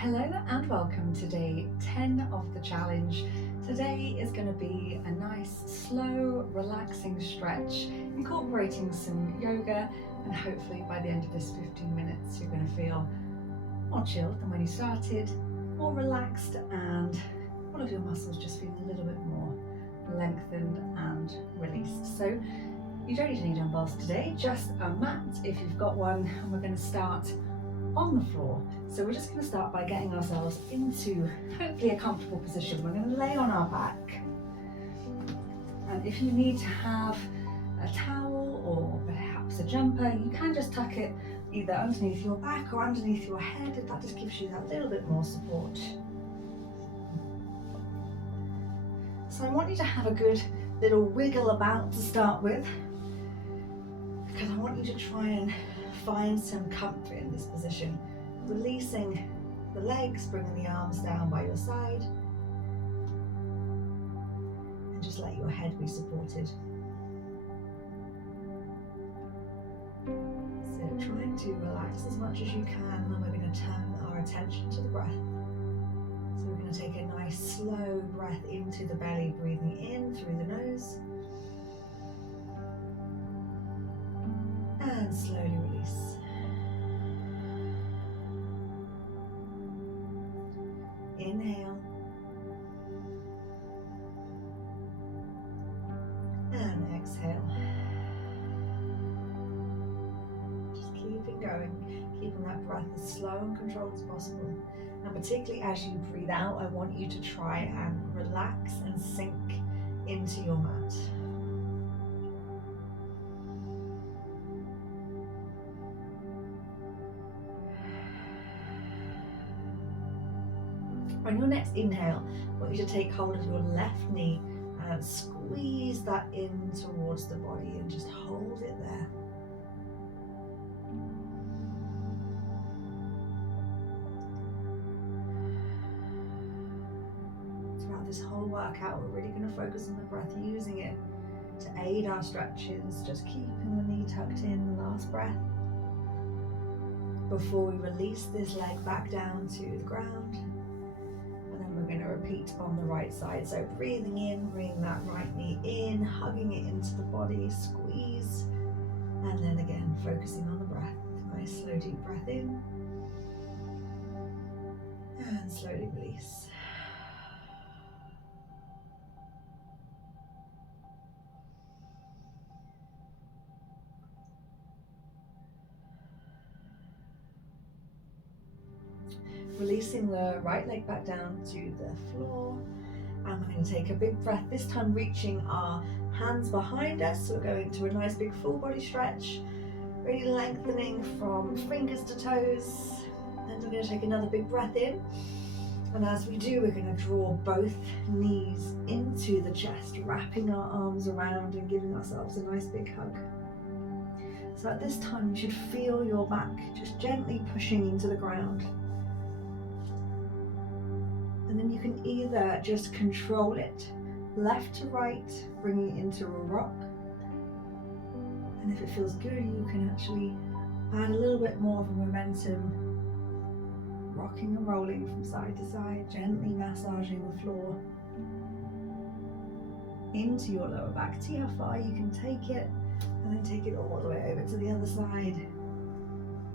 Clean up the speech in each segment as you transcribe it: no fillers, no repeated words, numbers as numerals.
Hello and welcome to day 10 of the challenge. Today is going to be a nice, slow, relaxing stretch, incorporating some yoga, and hopefully by the end of this 15 minutes you're going to feel more chilled than when you started, more relaxed, and all of your muscles just feel a little bit more lengthened and released. So you don't need any dumbbells today, just a mat if you've got one, and we're going to start on the floor. So we're just going to start by getting ourselves into hopefully a comfortable position. We're going to lay on our back, and if you need to have a towel or perhaps a jumper, you can just tuck it either underneath your back or underneath your head, and that just gives you that little bit more support. So I want you to have a good little wiggle about to start with, because I want you to try and find some comfort in this position, releasing the legs, bringing the arms down by your side, and just let your head be supported. So trying to relax as much as you can, and then we're going to turn our attention to the breath. So we're going to take a nice slow breath into the belly, breathing in through the nose, and slowly release. Inhale and exhale. Just keeping going, keeping that breath as slow and controlled as possible. And particularly as you breathe out, I want you to try and relax and sink into your mat. On your next inhale, I want you to take hold of your left knee and squeeze that in towards the body and just hold it there. Throughout this whole workout, we're really going to focus on the breath, using it to aid our stretches, just keeping the knee tucked in. Last breath before we release this leg back down to the ground. We're going to repeat on the right side. So breathing in, bring that right knee in, hugging it into the body, squeeze, and then again focusing on the breath. Nice slow deep breath in, and slowly release. Releasing the right leg back down to the floor, and we're going to take a big breath, this time reaching our hands behind us. So we're going to a nice big full body stretch, really lengthening from fingers to toes. And we're going to take another big breath in, and as we do, we're going to draw both knees into the chest, wrapping our arms around and giving ourselves a nice big hug. So at this time you should feel your back just gently pushing into the ground. And then you can either just control it, left to right, bringing it into a rock. And if it feels good, you can actually add a little bit more of a momentum, rocking and rolling from side to side, gently massaging the floor into your lower back. See how far you can take it, and then take it all the way over to the other side.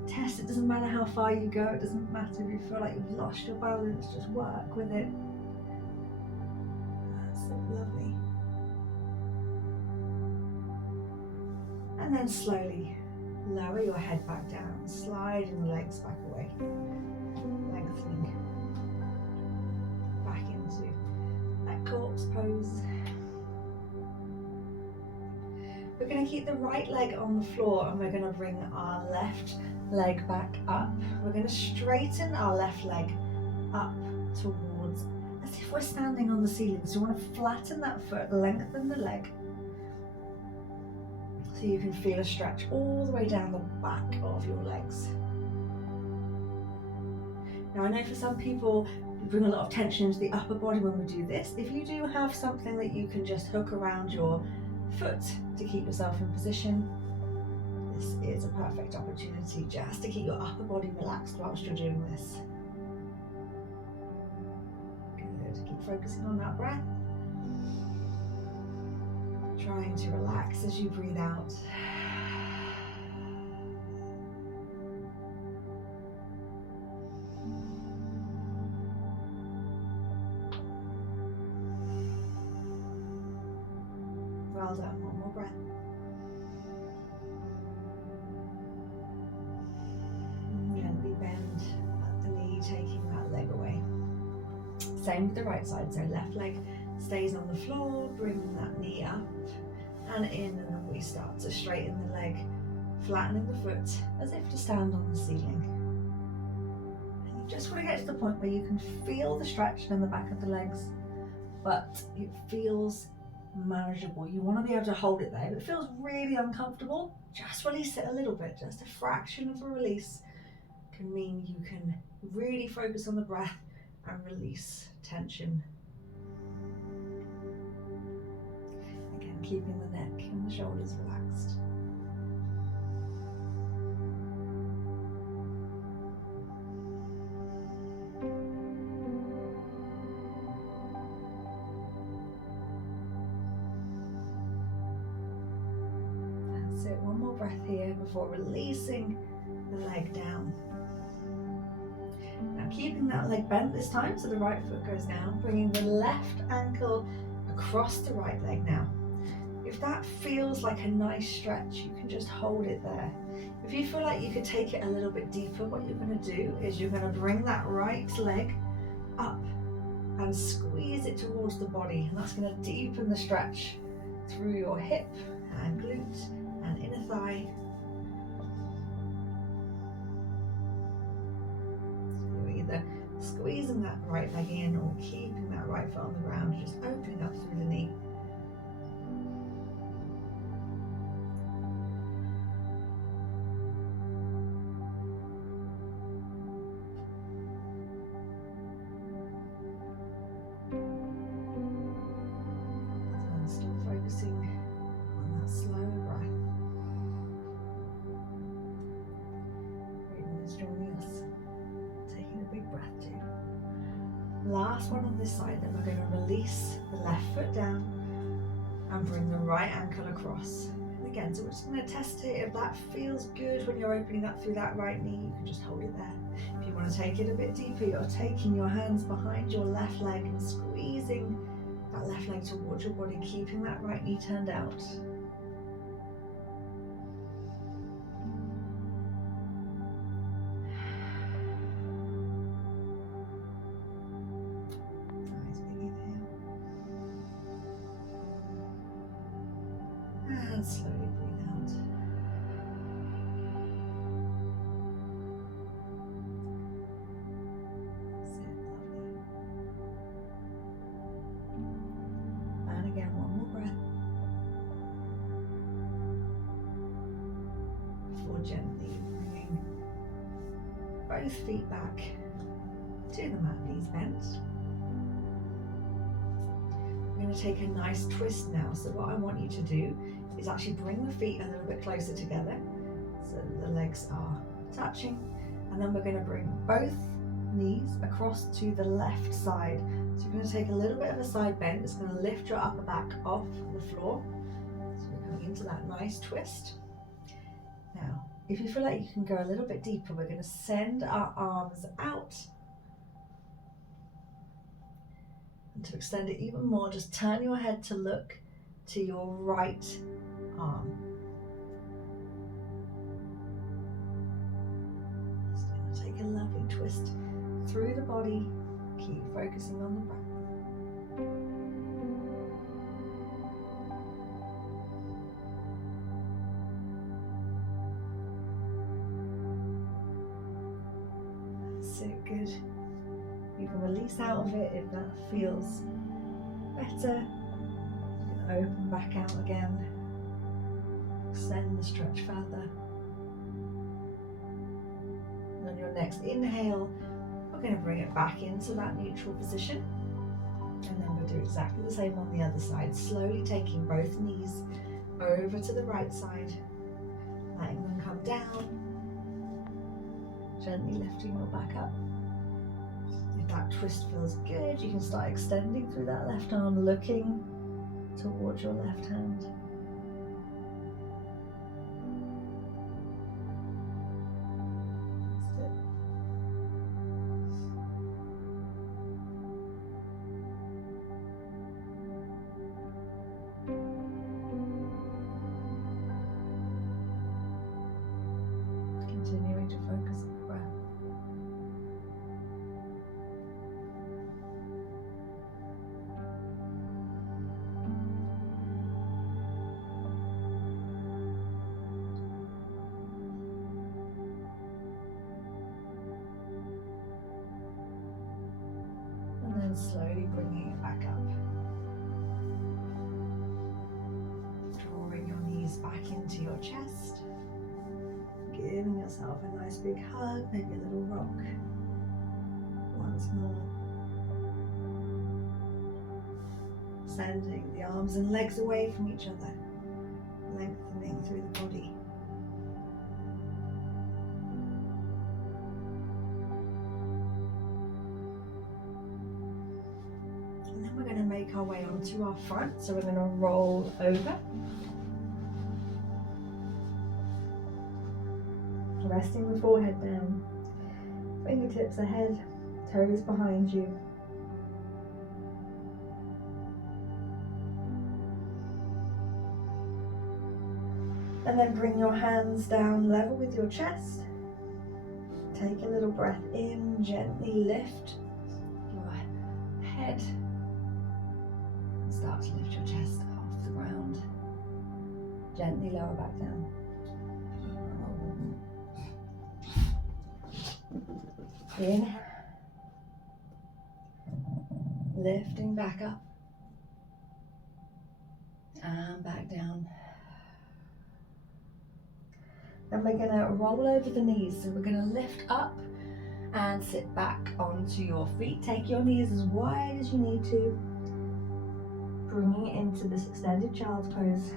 Test, it doesn't matter how far you go, it doesn't matter if you feel like you've lost your balance, just work with it. That's so lovely. And then slowly lower your head back down, sliding the legs back away, lengthening back into that corpse pose. We're going to keep the right leg on the floor, and we're going to bring our left leg back up. We're going to straighten our left leg up towards, as if we're standing on the ceiling. So you want to flatten that foot, lengthen the leg, so you can feel a stretch all the way down the back of your legs. Now I know for some people we bring a lot of tension into the upper body when we do this. If you do have something that you can just hook around your foot to keep yourself in position, this is a perfect opportunity just to keep your upper body relaxed whilst you're doing this. focusing on that breath. Trying to relax as you breathe out. Well done, one more breath. And gently bend at the knee, taking that leg away. Same with the right side, so left leg stays on the floor, bring that knee up and in, and then we start to straighten the leg, flattening the foot as if to stand on the ceiling. And you just want to get to the point where you can feel the stretch in the back of the legs, but it feels manageable. You want to be able to hold it there. If it feels really uncomfortable, just release it a little bit. Just a fraction of a release can mean you can really focus on the breath and release tension. Again, keeping the neck and the shoulders relaxed. That's it, one more breath here before releasing the leg down. Now keeping that leg bent this time, so the right foot goes down, bringing the left ankle across the right leg now. If that feels like a nice stretch, you can just hold it there. If you feel like you could take it a little bit deeper, what you're going to do is you're going to bring that right leg up and squeeze it towards the body, and that's going to deepen the stretch through your hip and glute and inner thigh. So you're either squeezing that right leg in or keeping that right foot on the ground, just opening up through the knee. Still focusing on that slow breath. Breathing is joining us. Taking a big breath too. Last one on this side, then we're going to release the left foot down and bring the right ankle across. And again, so we're just going to test it. If that feels good when you're opening up through that right knee, you can just hold it there. If you want to take it a bit deeper, you're taking your hands behind your left leg and squeezing that left leg towards your body, keeping that right knee turned out. Nice big inhale. And slowly breathe out. That's it, lovely. And again, one more breath before gently bringing both feet back to the mat, knees bent. We're going to take a nice twist now. So what I want you to do is actually bring the feet a little bit closer together so the legs are touching, and then we're going to bring both knees across to the left side. So you're going to take a little bit of a side bend. It's going to lift your upper back off the floor. So we're coming into that nice twist. Now, if you feel like you can go a little bit deeper, we're going to send our arms out. And to extend it even more, just turn your head to look to your right arm. Just going to take a lovely twist through the body. Keep focusing on the breath. That's it, good. You can release out of it if that feels better. You can open back out again. Extend the stretch further. And on your next inhale, we're going to bring it back into that neutral position, and then we'll do exactly the same on the other side, slowly taking both knees over to the right side, letting them come down, gently lifting your back up. If that twist feels good, you can start extending through that left arm, looking towards your left hand. That's it. Continuing to focus on the breath. And then slowly bringing it back up. Drawing your knees back into your chest. Giving yourself a nice big hug, maybe a little rock. Once more. Sending the arms and legs away from each other. Lengthening through the body. And then we're going to make our way onto our front. So we're going to roll over. Resting the forehead down, fingertips ahead, toes behind you. And then bring your hands down level with your chest. Take a little breath in, gently lift your head. Start to lift your chest off the ground. Gently lower back down. In, lifting back up, and back down. And we're going to roll over the knees, so we're going to lift up and sit back onto your feet. Take your knees as wide as you need to, bringing it into this extended child's pose.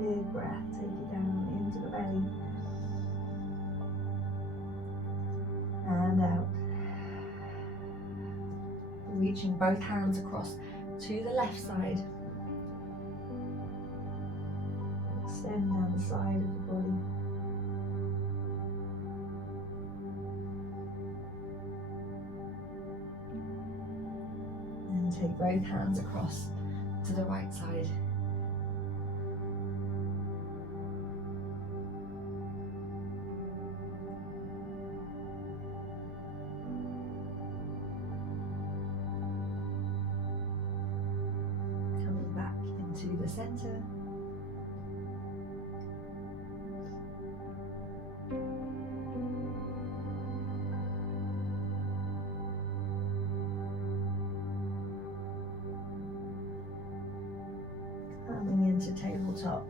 Big breath, take it down into the belly and out. Reaching both hands across to the left side. Extend down the side of the body. And take both hands across to the right side. To the center. Coming into tabletop,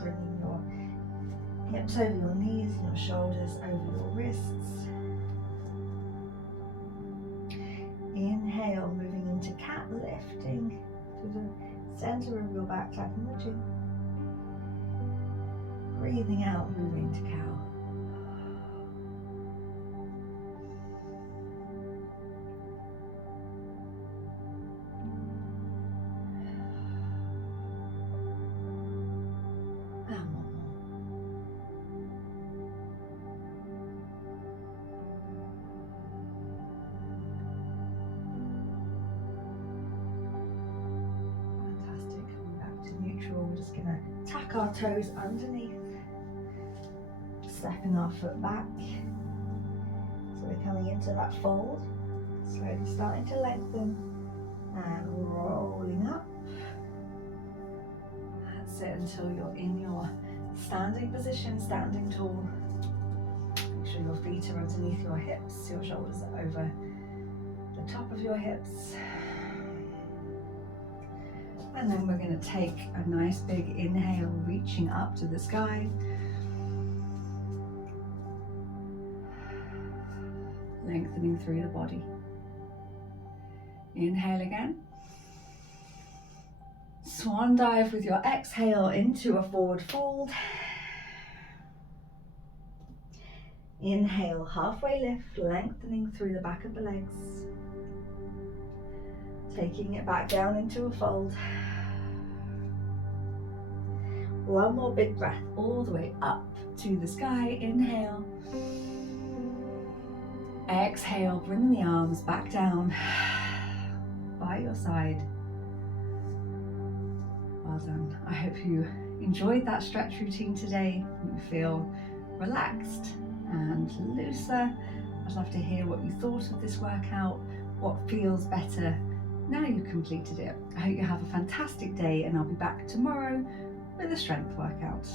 bringing your hips over your knees, your shoulders over your wrists. Inhale, moving into cat, lifting to the center of your back, tapping the chin. Breathing out, moving to cow. And one more. We're just going to tuck our toes underneath, stepping our foot back. So we're coming into that fold, slowly starting to lengthen and rolling up. That's it until you're in your standing position, standing tall. Make sure your feet are underneath your hips, your shoulders are over the top of your hips. And then we're going to take a nice big inhale, reaching up to the sky. Lengthening through the body. Inhale again. Swan dive with your exhale into a forward fold. Inhale, halfway lift, lengthening through the back of the legs. Taking it back down into a fold. One more big breath all the way up to the sky. Inhale. Exhale, bring the arms back down by your side. Well done. I hope you enjoyed that stretch routine today. You feel relaxed and looser. I'd love to hear what you thought of this workout, what feels better now you've completed it. I hope you have a fantastic day, and I'll be back tomorrow with a strength workout.